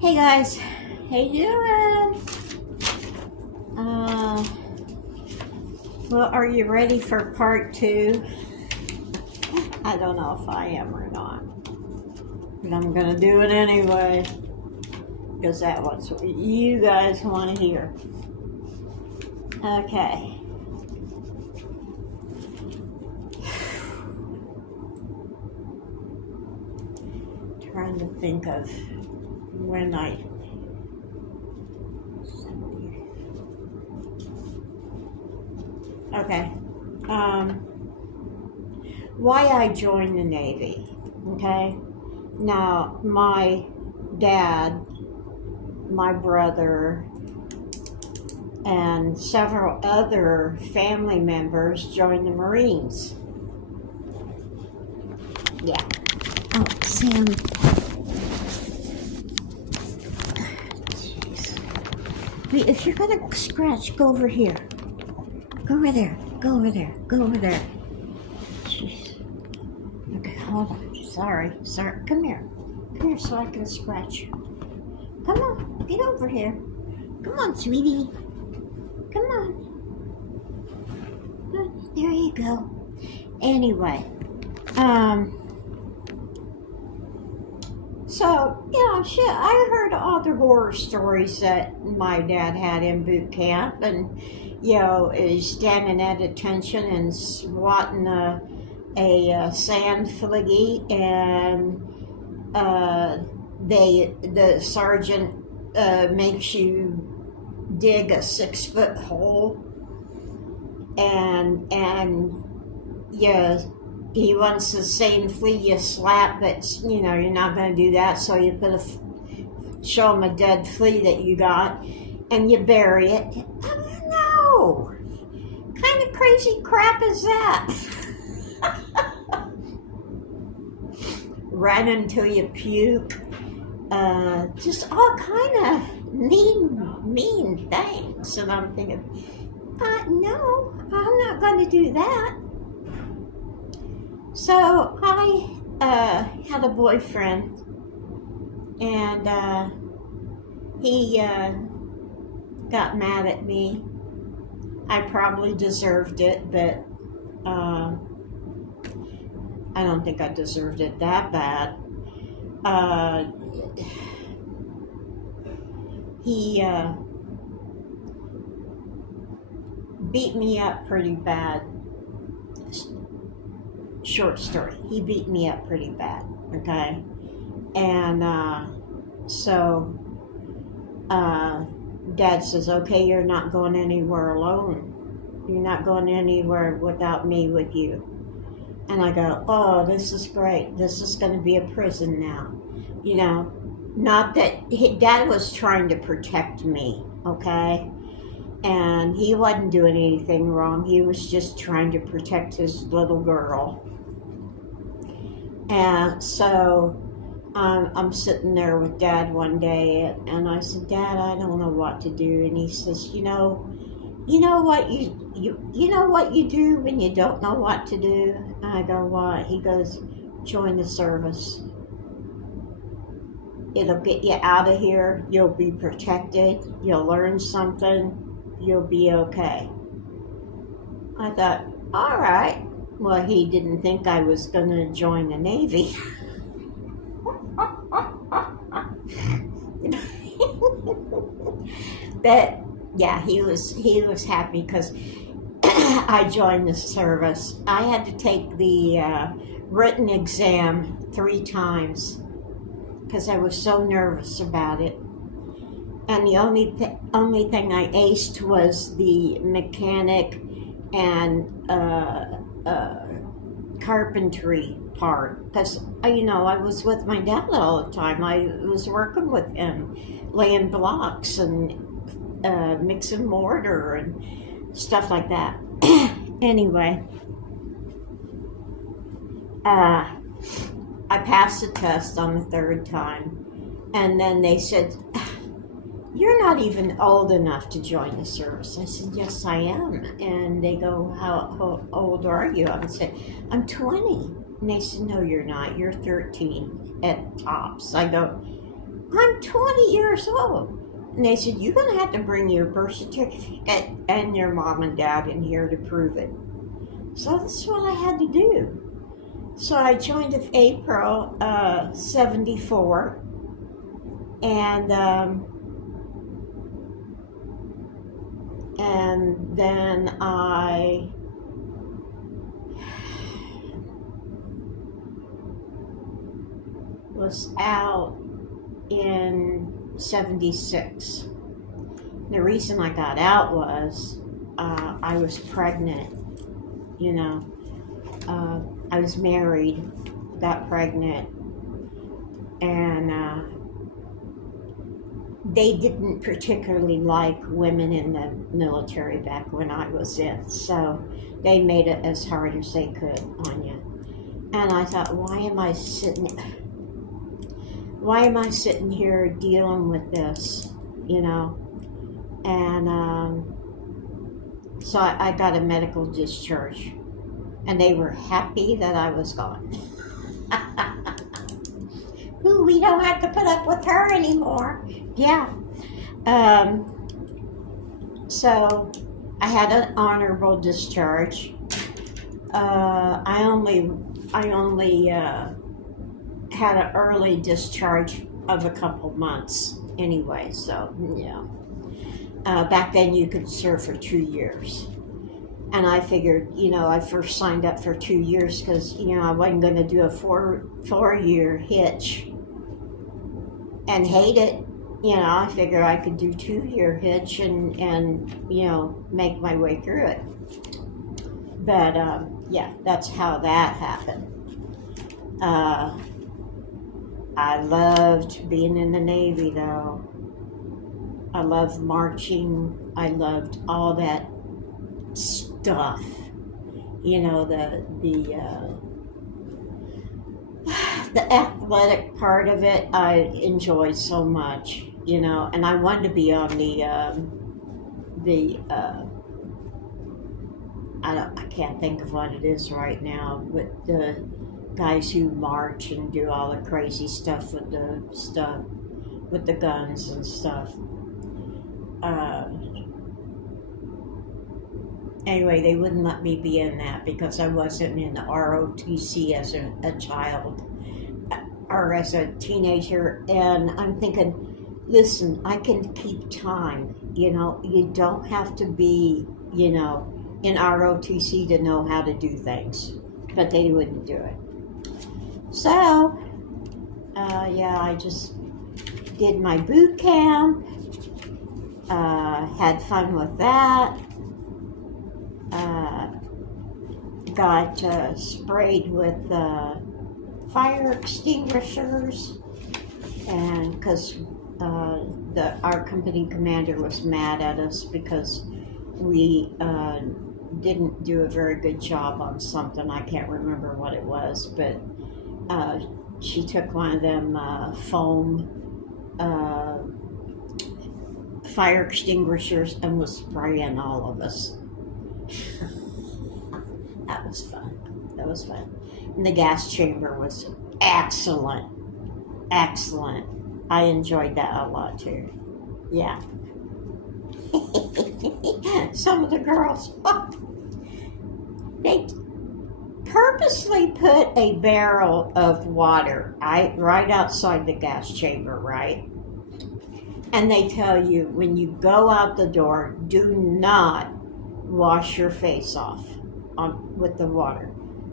Hey guys, how you doing? Uh, well, are you ready for part two? I don't know if I am or not, but I'm gonna do it anyway because that's what you guys want to hear. Okay. Trying to think of when I. Okay. Why I joined the Navy. Okay. Now, my dad, my brother, and several other family members joined the Marines. Yeah. Oh, Sam. Jeez. Wait, if you're gonna scratch, go over here. Go over there. Go over there. Go over there. Jeez. Okay, hold on. Sorry. Come here. Come here so I can scratch you. Come on. Get over here. Come on, sweetie. Come on. There you go. Anyway. So, I heard all the horror stories that my dad had in boot camp, and, is standing at attention and swatting a sand fliggy, and the sergeant makes you dig a 6-foot hole, and he wants the same flea you slap, but you're not going to do that, so you show him a dead flea that you got, and you bury it. No, kind of crazy crap is that? Right until you puke. Just all kind of mean things, and I'm thinking, no, I'm not going to do that. So I had a boyfriend, and he got mad at me. I probably deserved it, but I don't think I deserved it that bad. He beat me up pretty bad. Short story. He beat me up pretty bad, okay? And so Dad says, okay, you're not going anywhere alone. You're not going anywhere without me with you. And I go, oh, this is great. This is going to be a prison now. Not that Dad was trying to protect me, okay? And he wasn't doing anything wrong. He was just trying to protect his little girl. And so I'm sitting there with Dad one day, and I said, Dad, I don't know what to do. And he says, you know what you know what you do when you don't know what to do? And I go, what? He goes, join the service. It'll get you out of here. You'll be protected. You'll learn something. You'll be okay. I thought, all right. Well, he didn't think I was going to join the Navy. But yeah, he was happy because I joined the service. I had to take the written exam 3 times because I was so nervous about it. And the only thing I aced was the mechanic and carpentry part, because I was with my dad all the time. I was working with him, laying blocks and mixing mortar and stuff like that. Anyway, I passed the test on the 3rd time, and then they said, you're not even old enough to join the service. I said, yes, I am. And they go, how old are you? I said, I'm 20. And they said, no, you're not. You're 13 at tops. I go, I'm 20 years old. And they said, you're going to have to bring your birth certificate and your mom and dad in here to prove it. So that's what I had to do. So I joined in April 74. And then I was out in 76. The reason I got out was I was pregnant, you know. I was married, got pregnant, and they didn't particularly like women in the military back when I was in, so they made it as hard as they could on you. And I thought, why am I sitting here dealing with this, you know? And so I got a medical discharge, and they were happy that I was gone. Ooh, we don't have to put up with her anymore. Yeah. So I had an honorable discharge. I only had an early discharge of a couple months anyway. So yeah. Back then you could serve for 2 years. And I figured, I first signed up for 2 years because, I wasn't going to do a four-year hitch and hate it. I figured I could do 2-year hitch and make my way through it. But, yeah, that's how that happened. I loved being in the Navy, though. I loved marching. I loved all that stuff, the athletic part of it I enjoyed so much, and I wanted to be on I can't think of what it is right now, but the guys who march and do all the crazy stuff with the guns and stuff. Anyway, they wouldn't let me be in that because I wasn't in the ROTC as a child or as a teenager. And I'm thinking, listen, I can keep time. You don't have to be, in ROTC to know how to do things. But they wouldn't do it. So, I just did my boot camp, had fun with that. Got sprayed with fire extinguishers, and because our company commander was mad at us because we didn't do a very good job on something. I can't remember what it was, but she took one of them foam fire extinguishers and was spraying all of us. That was fun. And the gas chamber was excellent. I enjoyed that a lot too. Yeah. Some of the girls, they purposely put a barrel of water right outside the gas chamber, right? And they tell you, when you go out the door, do not wash your face off with the water.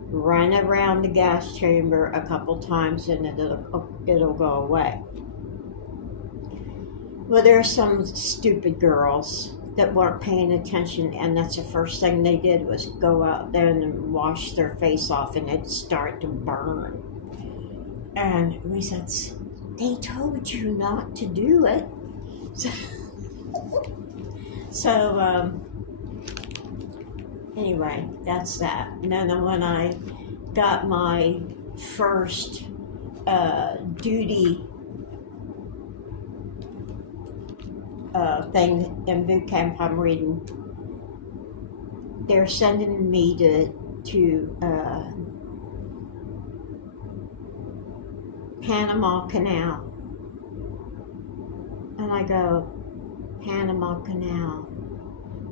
Run around the gas chamber a couple times and it'll go away. Well, there are some stupid girls that weren't paying attention, and that's the first thing they did was go out there and wash their face off, and it'd start to burn. And we said, they told you not to do it. So anyway, that's that. And then when I got my first duty thing in boot camp, I'm reading, they're sending me to Panama Canal And I go, Panama Canal.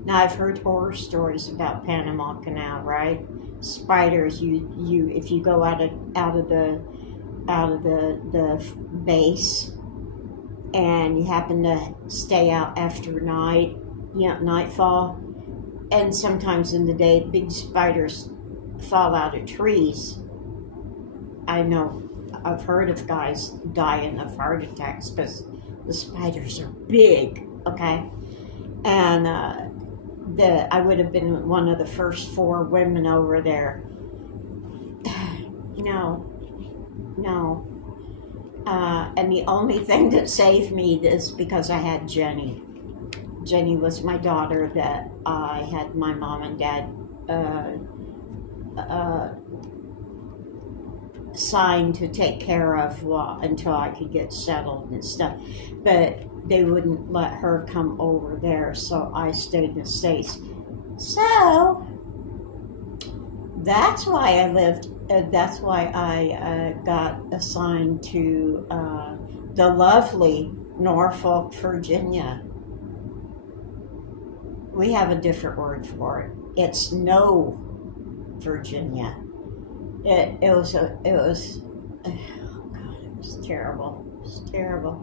Now I've heard horror stories about Panama Canal, right? Spiders. You if you go out of the base and you happen to stay out after nightfall, and sometimes in the day, big spiders fall out of trees. I know I've heard of guys dying of heart attacks because the spiders are big. Okay, and I would have been one of the first 4 women over there. No, no. And the only thing that saved me is because I had Jenny. Jenny was my daughter that I had my mom and dad signed to take care of until I could get settled and stuff. But they wouldn't let her come over there, so I stayed in the States. So that's why I lived. That's why I got assigned to the lovely Norfolk, Virginia. We have a different word for it. It's no Virginia. It was oh God, it was terrible. It was terrible.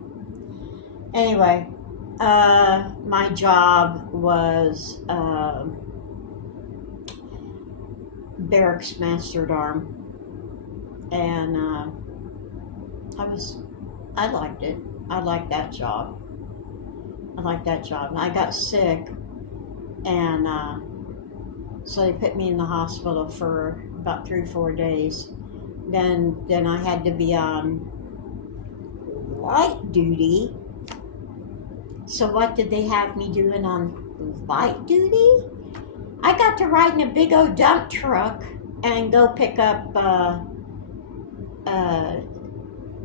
Anyway, my job was barracks masterdarm, and I liked it. I liked that job. And I got sick, and so they put me in the hospital for about 3 or 4 days. Then I had to be on light duty. So what did they have me doing on light duty? I got to ride in a big old dump truck and go pick up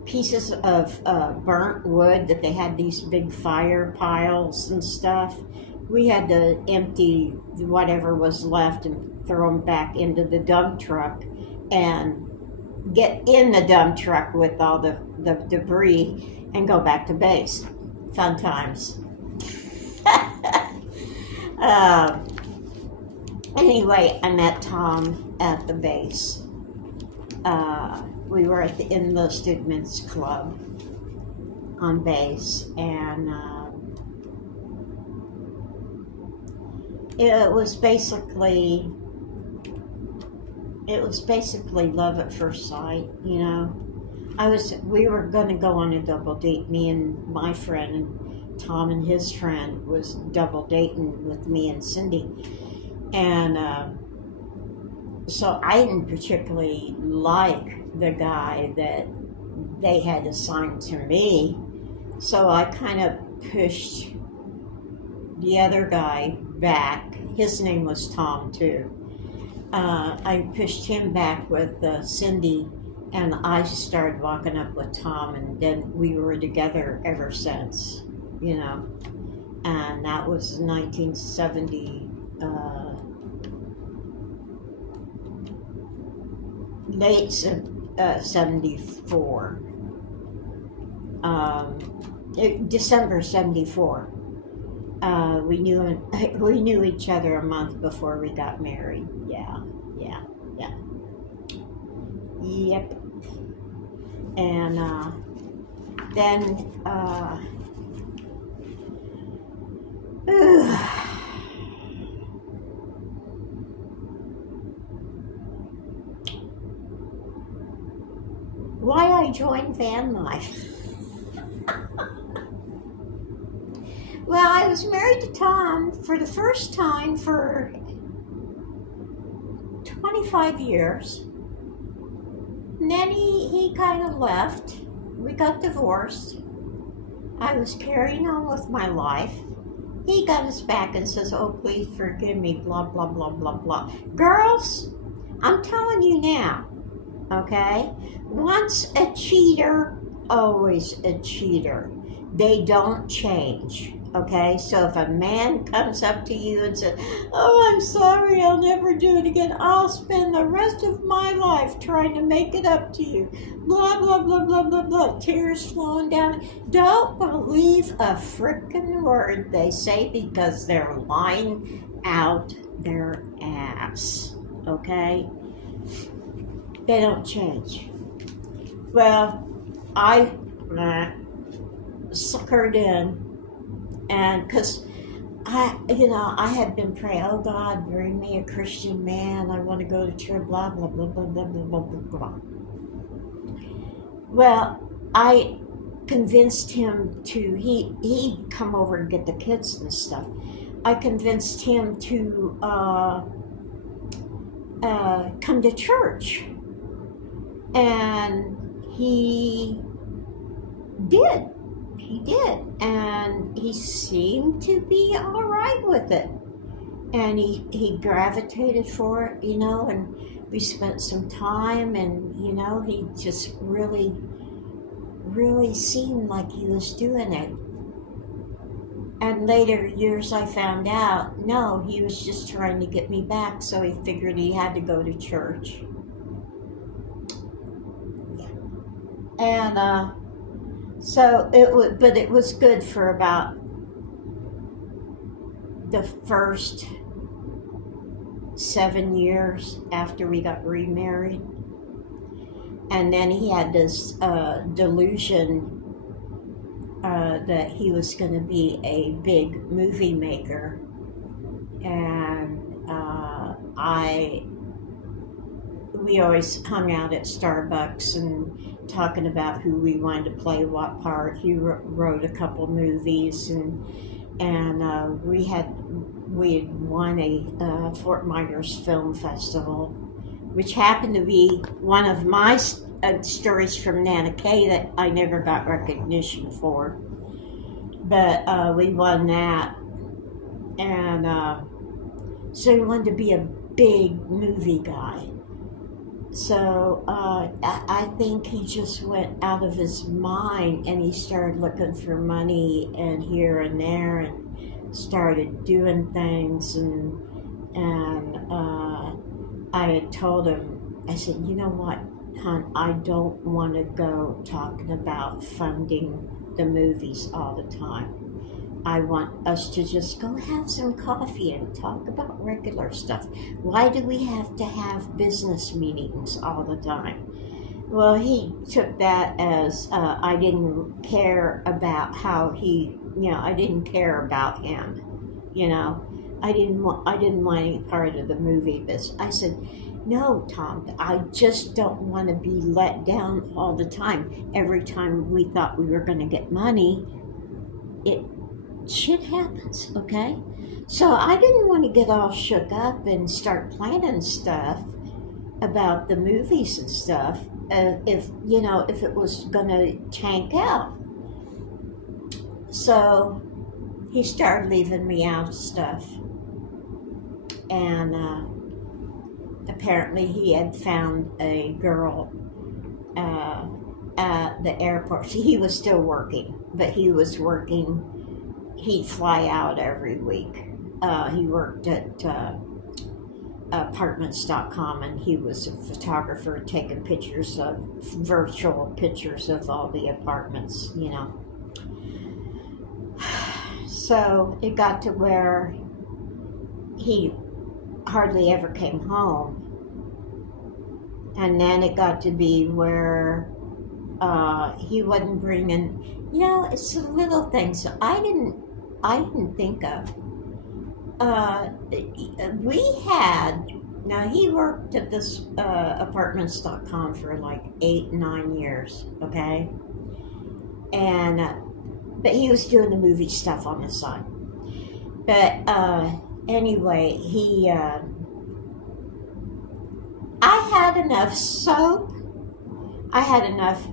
pieces of burnt wood that they had these big fire piles and stuff. We had to empty whatever was left and throw them back into the dump truck and get in the dump truck with all the debris and go back to base. Fun times. Anyway, I met Tom at the base. We were at the Enlisted Men's Club on base, and it was basically love at first sight. You know, we were going to go on a double date. Me and my friend, and Tom and his friend was double dating with me and Cindy. And so I didn't particularly like the guy that they had assigned to me. So I kind of pushed the other guy back. His name was Tom, too. I pushed him back with Cindy, and I started walking up with Tom, and then we were together ever since, you know. And that was 1970. Late 74. December 74. We knew each other a month before we got married. Yeah. Yep. And then why I joined van life. Well, I was married to Tom for the first time for 25 years. And then he kind of left. We got divorced. I was carrying on with my life. He got us back and says, "Oh, please forgive me, blah, blah, blah, blah, blah." Girls, I'm telling you now, okay? Once a cheater, always a cheater. They don't change, Okay, so if a man comes up to you and says, "Oh, I'm sorry, I'll never do it again. I'll spend the rest of my life trying to make it up to you," blah, blah, blah, blah, blah, blah, tears flowing down. Don't believe a frickin' word they say, because they're lying out their ass. Okay? They don't change. Well, I suckered in. And because I had been praying, "Oh God, bring me a Christian man. I want to go to church," blah, blah, blah, blah, blah, blah, blah, blah, blah. Well, I convinced him to, he'd come over and get the kids and stuff. I convinced him to come to church. And he did. He did, and he seemed to be all right with it, and he gravitated for it, and we spent some time, and he just really seemed like he was doing it. And later years I found out, no, he was just trying to get me back, so he figured he had to go to church. Yeah. And so it was good for about the first 7 years after we got remarried. And then he had this delusion that he was going to be a big movie maker. And we always hung out at Starbucks and talking about who we wanted to play what part. He wrote a couple movies, and we had won a Fort Myers Film Festival, which happened to be one of my stories from Nana Kay that I never got recognition for, but we won that. And so he wanted to be a big movie guy. So I think he just went out of his mind, and he started looking for money and here and there, and started doing things. And I had told him, I said, "You know what, hon, I don't want to go talking about funding the movies all the time. I want us to just go have some coffee and talk about regular stuff. Why do we have to have business meetings all the time?" Well, he took that as I didn't care about how I didn't care about him. I didn't want any part of the movie business. I said, "No, Tom, I just don't want to be let down all the time. Every time we thought we were going to get money, shit happens, okay?" So I didn't want to get all shook up and start planning stuff about the movies and stuff if it was going to tank out. So he started leaving me out of stuff. And apparently he had found a girl at the airport. He was still working, but he was working. He'd fly out every week. He worked at apartments.com, and he was a photographer taking virtual pictures of all the apartments, So it got to where he hardly ever came home. And then it got to be where he wasn't bringing, it's the little things I didn't think of. Now he worked at this apartments.com for like 8-9 years, okay? And, but he was doing the movie stuff on the side. But anyway, I had enough soap, I had enough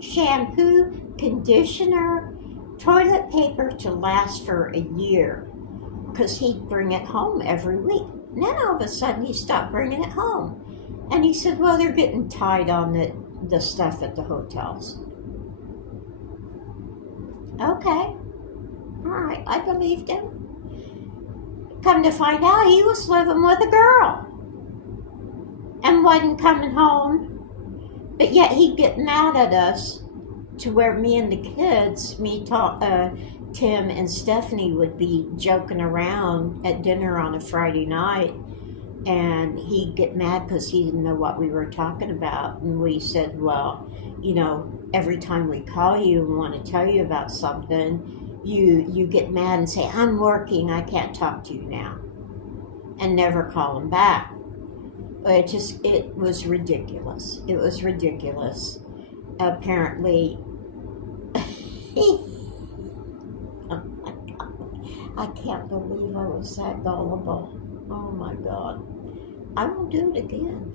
shampoo, conditioner, toilet paper to last for a year, because he'd bring it home every week. And then all of a sudden he stopped bringing it home. And he said, "Well, they're getting tight on the stuff at the hotels." Okay. All right, I believed him. Come to find out, he was living with a girl and wasn't coming home. But yet he'd get mad at us to where me and the kids, Tim and Stephanie would be joking around at dinner on a Friday night, and he'd get mad because he didn't know what we were talking about. And we said, well, every time we call you and want to tell you about something, you get mad and say, I'm working, I can't talk to you now, and never call him back. It was ridiculous. It was ridiculous. Apparently, oh my God, I can't believe I was that gullible. Oh my God. I won't do it again.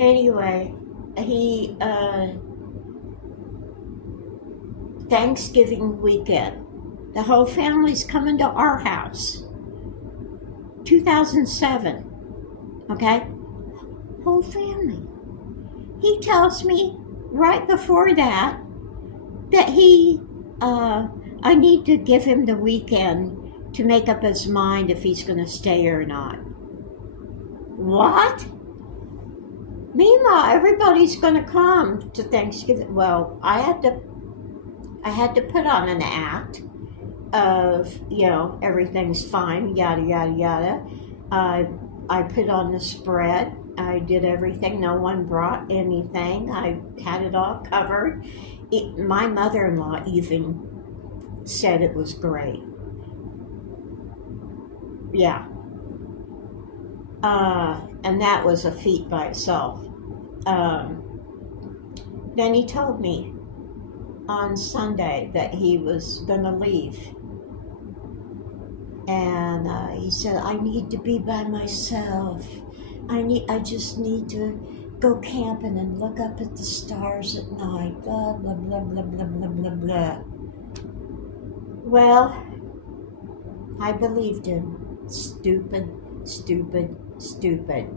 Anyway, he, Thanksgiving weekend, the whole family's coming to our house. 2007. Okay? Whole family. He tells me right before that I need to give him the weekend to make up his mind if he's going to stay or not. What? Meanwhile, everybody's going to come to Thanksgiving. Well, I had to put on an act of, everything's fine, yada, yada, yada. I put on the spread. I did everything. No one brought anything. I had it all covered. My mother-in-law even said it was great. Yeah. And that was a feat by itself. Then he told me on Sunday that he was going to leave. And he said, I need to be by myself. I just need to go camping and look up at the stars at night. Blah, blah, blah, blah, blah, blah, blah, blah. Well, I believed him. Stupid, stupid, stupid.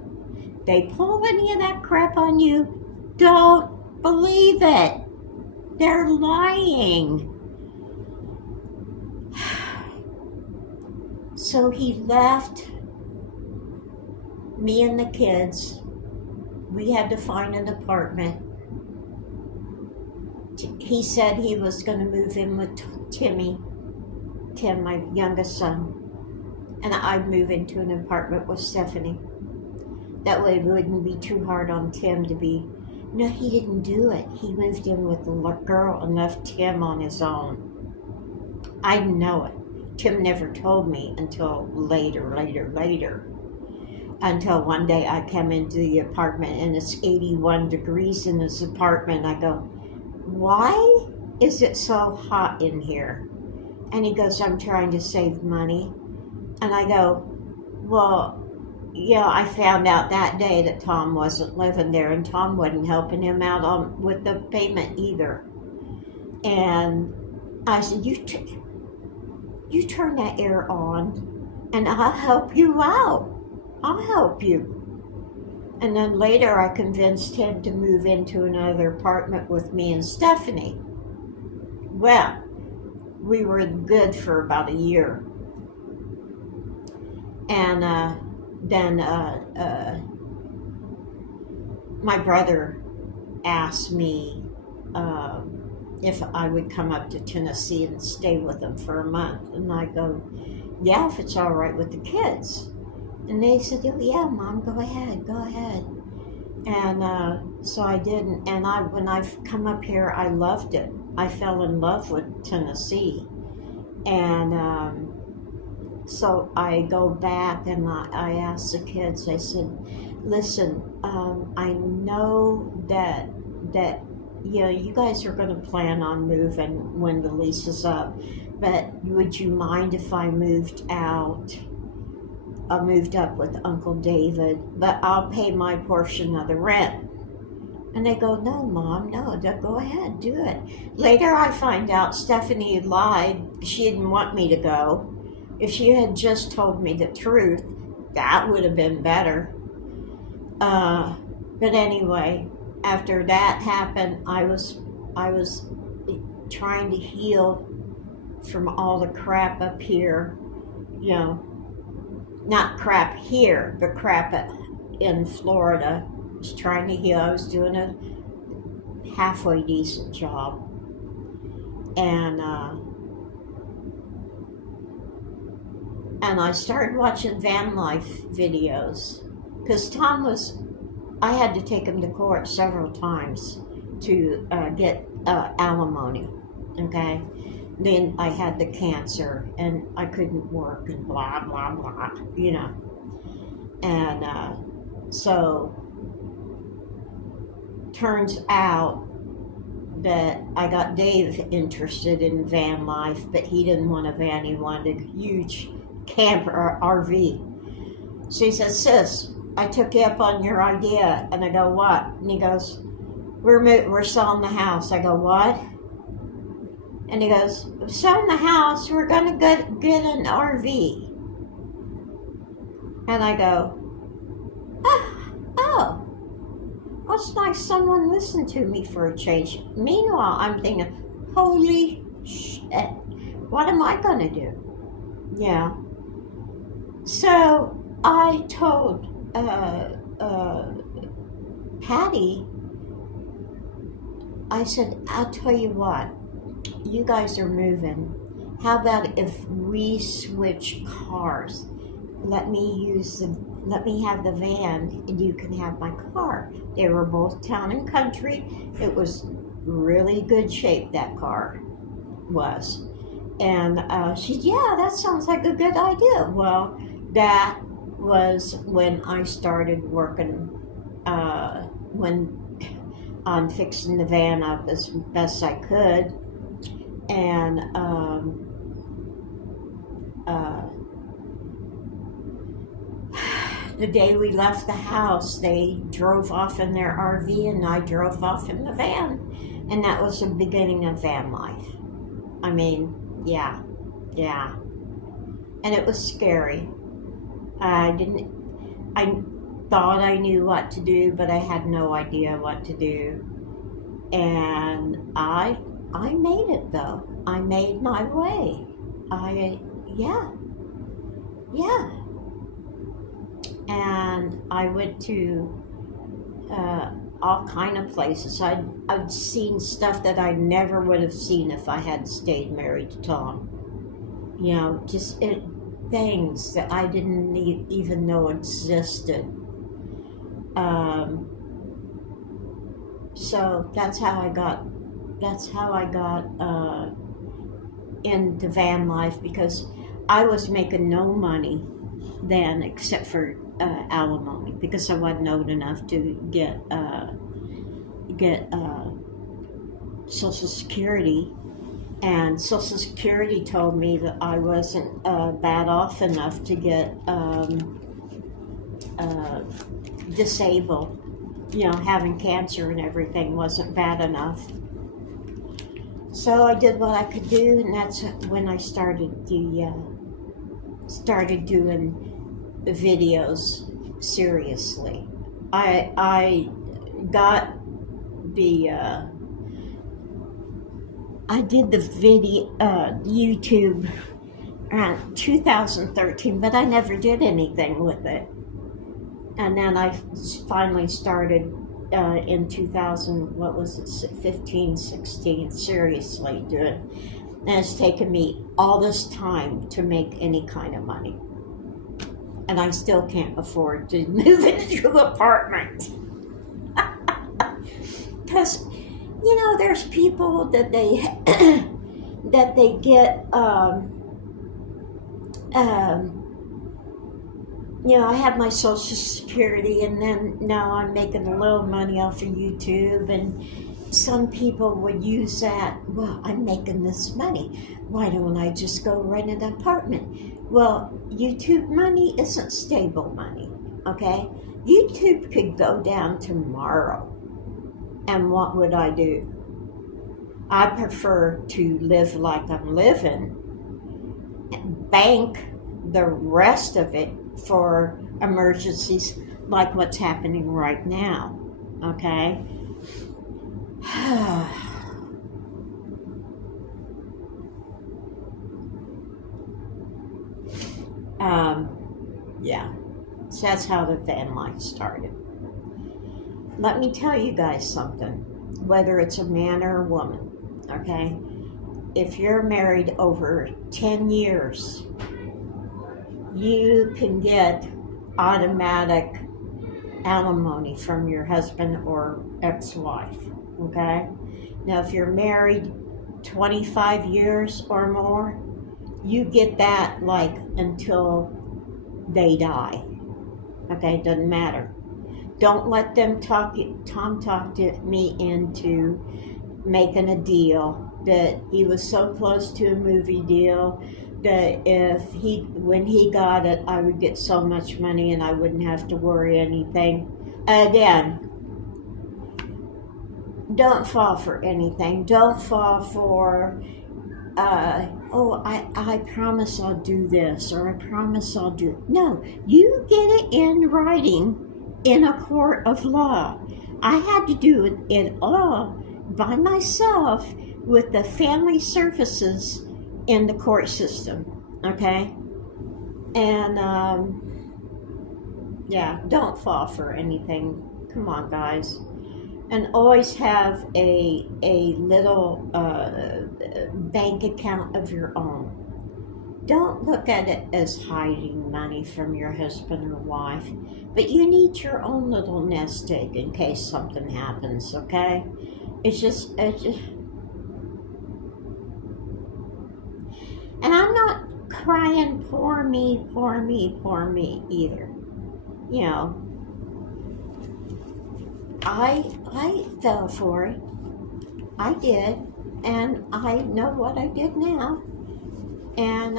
They pull any of that crap on you, don't believe it. They're lying. So he left me and the kids. We had to find an apartment. He said he was going to move in with Tim, my youngest son, and I'd move into an apartment with Stephanie. That way it wouldn't be too hard on Tim to be. No, he didn't do it. He moved in with the girl and left Tim on his own. I know it. Tim never told me until later. Until one day I came into the apartment and it's 81 degrees in this apartment. I go, why is it so hot in here? And he goes, I'm trying to save money. And I go, well, I found out that day that Tom wasn't living there and Tom wasn't helping him out with the payment either. And I said, you turn that air on and I'll help you out. I'll help you. And then later I convinced him to move into another apartment with me and Stephanie. Well, we were good for about a year. And then my brother asked me if I would come up to Tennessee and stay with him for a month. And I go, yeah, if it's all right with the kids. And they said, oh, yeah, Mom, go ahead. And so I did. And when I've come up here, I loved it. I fell in love with Tennessee. And so I go back and I asked the kids, I said, listen, I know that you guys are going to plan on moving when the lease is up, but would you mind if I moved out? I moved up with Uncle David, but I'll pay my portion of the rent. And they go, no, Mom, no, go ahead, do it. Later I find out Stephanie lied. She didn't want me to go. If she had just told me the truth, that would have been better. But anyway, after that happened, I was trying to heal from all the crap up here, you know, not crap here, but crap in Florida. I was trying to heal. I was doing a halfway decent job. And I started watching van life videos because I had to take him to court several times to get alimony. Okay, then I had the cancer and I couldn't work and blah blah blah, you know. And so turns out that I got Dave interested in van life, but he didn't want a van. He wanted a huge camper or RV. So he says, "Sis, I took you up on your idea." And I go, "What?" And he goes, We're selling the house." I go, "What?" And he goes, "We're selling the house. We're gonna get an RV." And I go, "Oh, it's nice someone listened to me for a change." Meanwhile, I'm thinking, "Holy shit, what am I gonna do?" Yeah. So I told Patty, I said, "I'll tell you what, you guys are moving. How about if we switch cars? Let me have the van and you can have my car." They were both town and country. It was really good shape, that car was. And she said, "Yeah, that sounds like a good idea." Well, that was when I started working on fixing the van up as best I could. And the day we left the house, they drove off in their RV and I drove off in the van. And that was the beginning of van life. I mean, yeah. And it was scary. I thought I knew what to do, but I had no idea what to do. And I made it, though. I made my way. Yeah. And I went to all kind of places. I'd seen stuff that I never would have seen if I had stayed married to Tom. You know, just things that I didn't even know existed. So that's how I got into van life, because I was making no money then except for alimony, because I wasn't old enough to get Social Security. And Social Security told me that I wasn't bad off enough to get disabled. You know, having cancer and everything wasn't bad enough. So I did what I could do, and that's when I started doing the videos seriously. I got the I did the video YouTube around 2013, but I never did anything with it. And then I finally started in 15, 16, seriously doing. And it's taken me all this time to make any kind of money. And I still can't afford to move into an apartment. Because, you know, there's people that they get, you know, I have my Social Security, and then now I'm making a little money off of YouTube, and some people would use that, "Well, I'm making this money. Why don't I just go rent an apartment?" Well, YouTube money isn't stable money, okay? YouTube could go down tomorrow, and what would I do? I prefer to live like I'm living, and bank the rest of it for emergencies like what's happening right now, okay? Yeah, so that's how the van life started. Let me tell you guys something, whether it's a man or a woman, okay? If you're married over 10 years, you can get automatic alimony from your husband or ex-wife, okay? Now, if you're married 25 years or more, you get that like until they die, okay? Doesn't matter. Don't let them talk me into making a deal that he was so close to a movie deal that when he got it, I would get so much money and I wouldn't have to worry anything. Again, don't fall for anything. Don't fall for, I promise I'll do this, or I promise I'll do. No, you get it in writing in a court of law. I had to do it all by myself with the family services in the court system, okay? And yeah, don't fall for anything. Come on, guys. And always have a little bank account of your own. Don't look at it as hiding money from your husband or wife, but you need your own little nest egg in case something happens, okay? It's just, and I'm not crying, poor me either. You know, I fell for it. I did, and I know what I did now. And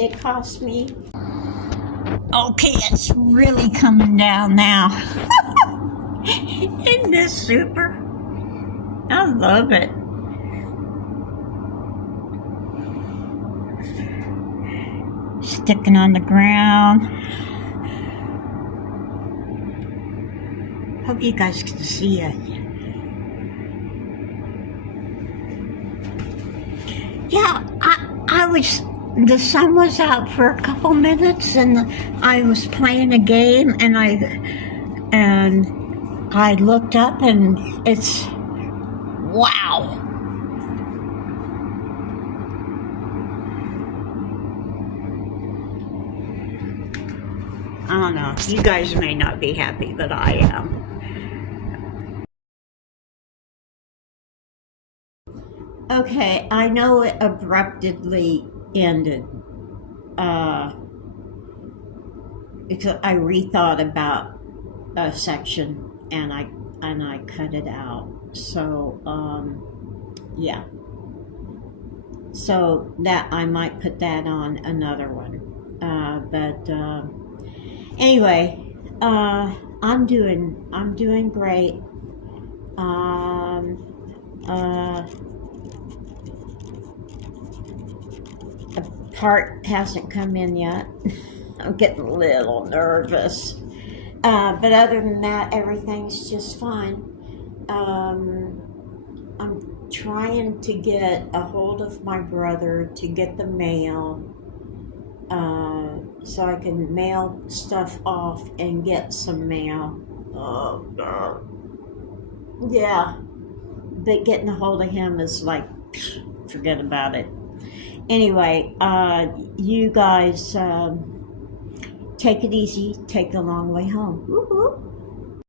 it cost me. Okay, it's really coming down now. Isn't this super? I love it. Sticking on the ground. Hope you guys can see it. Yeah, the sun was out for a couple minutes and I was playing a game and I looked up and it's, wow. I don't know, you guys may not be happy, but I am. Okay, I know it abruptly ended because I rethought about a section and I cut it out. So yeah. So that I might put that on another one. But anyway, I'm doing great. The part hasn't come in yet. I'm getting a little nervous. But other than that, everything's just fine. I'm trying to get a hold of my brother to get the mail so I can mail stuff off and get some mail. Oh, God. Yeah. But getting a hold of him is like, forget about it. Anyway, you guys take it easy. Take the long way home. Woo-hoo.